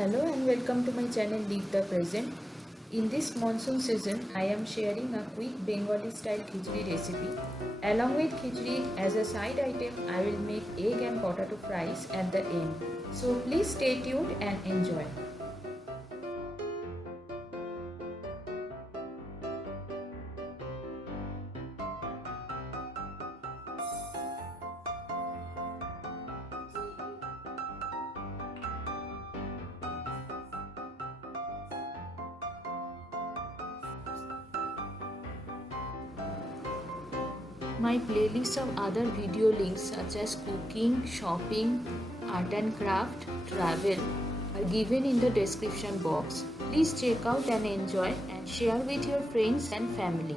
Hello and welcome to my channel Live the Present. In this monsoon season, I am sharing a quick Bengali style khichdi recipe. Along with khichdi as a side item, I will make egg and potato fries at the end. So please stay tuned and enjoy. My playlists of other video links such as cooking, shopping, art and craft, travel are given in the description box. Please check out and enjoy and share with your friends and family.